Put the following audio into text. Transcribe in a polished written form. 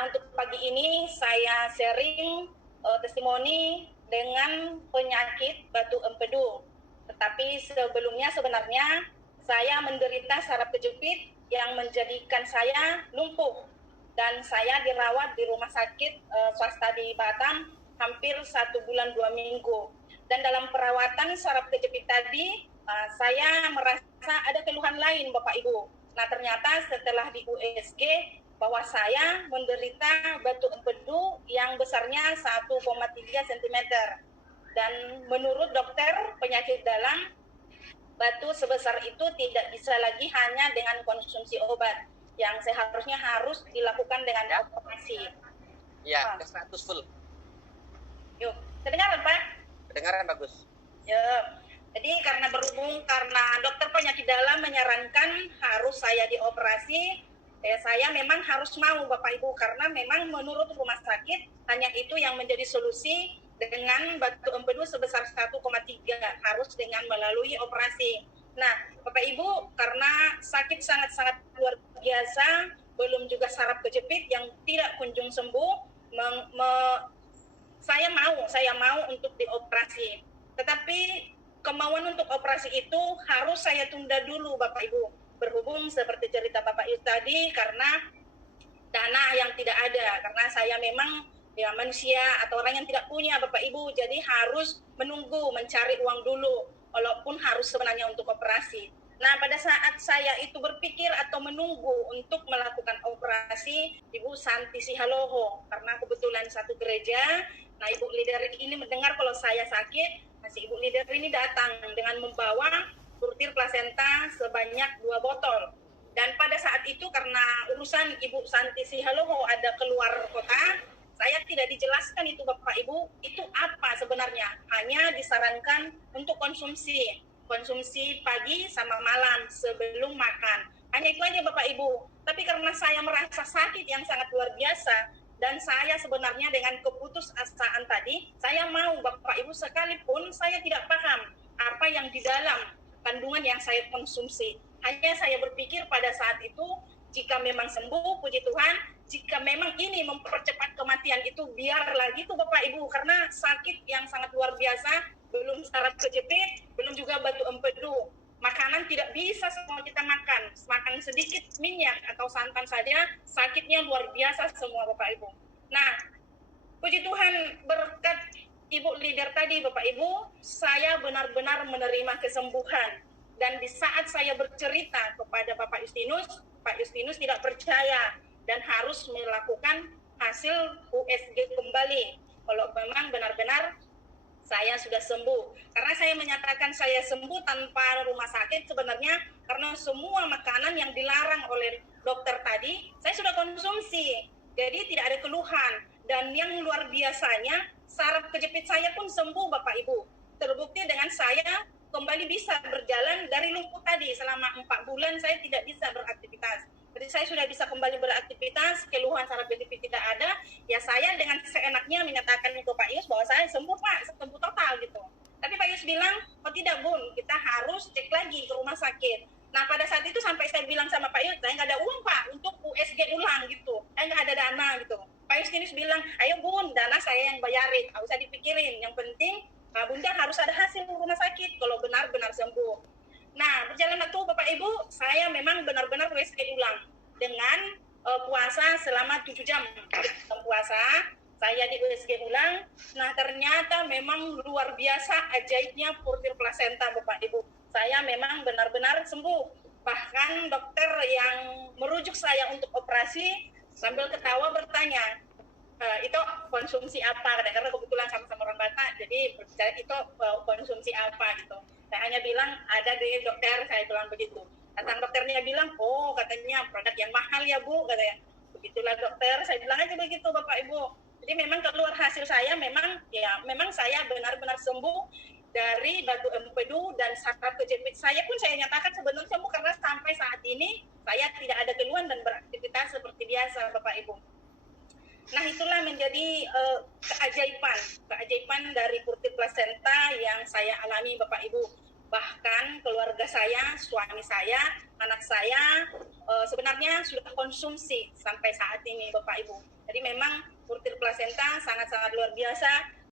Nah, untuk pagi ini saya sharing testimoni dengan penyakit batu empedu. Tetapi sebelumnya sebenarnya saya menderita saraf kejepit yang menjadikan saya lumpuh. Dan saya dirawat di rumah sakit swasta di Batam hampir 1 bulan 2 minggu. Dan dalam perawatan saraf kejepit tadi, saya merasa ada keluhan lain Bapak Ibu. Nah, ternyata setelah di USG bahwa saya menderita batu empedu yang besarnya 1,3 cm. Dan menurut dokter penyakit dalam, batu sebesar itu tidak bisa lagi hanya dengan konsumsi obat, yang seharusnya harus dilakukan dengan operasi. Ya, ke 100 full. Yuk, kedengaran Pak? Kedengaran bagus. Ya. Jadi karena dokter penyakit dalam menyarankan harus saya dioperasi, saya memang harus mau Bapak Ibu, karena memang menurut rumah sakit hanya itu yang menjadi solusi dengan batu empedu sebesar 1,3 harus dengan melalui operasi. Nah, Bapak Ibu, karena sakit sangat-sangat luar biasa, belum juga saraf kejepit yang tidak kunjung sembuh, saya mau untuk dioperasi. Tetapi kemauan untuk operasi itu harus saya tunda dulu Bapak Ibu. Berhubung seperti cerita Bapak Ibu tadi, karena dana yang tidak ada, karena saya memang manusia atau orang yang tidak punya Bapak Ibu, jadi harus menunggu, mencari uang dulu, walaupun harus sebenarnya untuk operasi. Nah, pada saat saya itu berpikir atau menunggu untuk melakukan operasi, Ibu Santi Sihaloho, karena kebetulan satu gereja, nah Ibu leader ini mendengar kalau saya sakit, si Ibu leader ini datang dengan membawa purtir plasenta sebanyak 2 botol. Dan pada saat itu karena urusan Ibu Santi Sihaloho ada keluar kota, saya tidak dijelaskan itu Bapak Ibu, itu apa sebenarnya. Hanya disarankan untuk konsumsi pagi sama malam sebelum makan. Hanya itu aja Bapak Ibu. Tapi karena saya merasa sakit yang sangat luar biasa, dan saya sebenarnya dengan keputusasaan tadi, saya mau Bapak Ibu, sekalipun saya tidak paham apa yang di dalam kandungan yang saya konsumsi. Hanya saya berpikir pada saat itu, jika memang sembuh, puji Tuhan, jika memang ini mempercepat kematian itu, biarlah gitu Bapak Ibu, karena sakit yang sangat luar biasa, belum saraf kejepit, belum juga batu empedu. Makanan tidak bisa semua kita makan sedikit minyak atau santan saja, sakitnya luar biasa semua Bapak Ibu. Nah, puji Tuhan, berkat Ibu leader tadi Bapak Ibu, saya benar-benar menerima kesembuhan. Dan di saat saya bercerita kepada Bapak Justinus, Pak Justinus tidak percaya dan harus melakukan hasil USG kembali. Kalau memang benar-benar saya sudah sembuh. Karena saya menyatakan saya sembuh tanpa rumah sakit sebenarnya karena semua makanan yang dilarang oleh dokter tadi, saya sudah konsumsi. Jadi tidak ada keluhan. Dan yang luar biasanya, saraf kejepit saya pun sembuh Bapak Ibu. Terbukti dengan saya kembali bisa berjalan dari lumpuh tadi. Selama 4 bulan saya tidak bisa beraktivitas. Jadi saya sudah bisa kembali beraktivitas, keluhan saraf kejepit tidak ada. Ya saya dengan seenaknya menyatakan ke Pak Yus bahwa saya sembuh Pak, sembuh total gitu. Tapi Pak Yus bilang, oh tidak Bun, kita harus cek lagi ke rumah sakit. Nah pada saat itu sampai saya bilang sama Pak Yus, saya nggak ada uang Pak untuk USG ulang gitu. Saya nggak ada dana gitu. Pak Yus bilang, ayo Bun, dana saya yang bayarin, nggak usah dipikirin. Yang penting Bunda harus ada hasil rumah sakit kalau benar-benar sembuh. Nah, berjalan waktu Bapak Ibu, saya memang benar-benar USG ulang dengan puasa selama 7 jam. Puasa, saya di USG ulang. Nah, ternyata memang luar biasa ajaibnya purtir plasenta Bapak Ibu. Saya memang benar-benar sembuh. Bahkan dokter yang merujuk saya untuk operasi sambil ketawa bertanya, itu konsumsi apa, karena kebetulan sama-sama orang Batak, jadi berbicara itu konsumsi apa gitu. Saya hanya bilang ada di dokter, saya bilang begitu. Datang dokternya bilang, oh katanya produk yang mahal ya Bu, katanya. Begitulah dokter, saya bilang aja begitu Bapak Ibu. Jadi memang keluar hasil saya memang saya benar-benar sembuh dari batu empedu dan saraf kejepit. Saya pun saya nyatakan sebenarnya sembuh karena sampai saat ini saya tidak ada keluhan dan beraktivitas seperti biasa Bapak Ibu. Nah itulah menjadi keajaiban dari purtir plasenta yang saya alami Bapak Ibu. Bahkan keluarga saya, suami saya, anak saya sebenarnya sudah konsumsi sampai saat ini Bapak Ibu. Jadi memang kurtil plasenta sangat-sangat luar biasa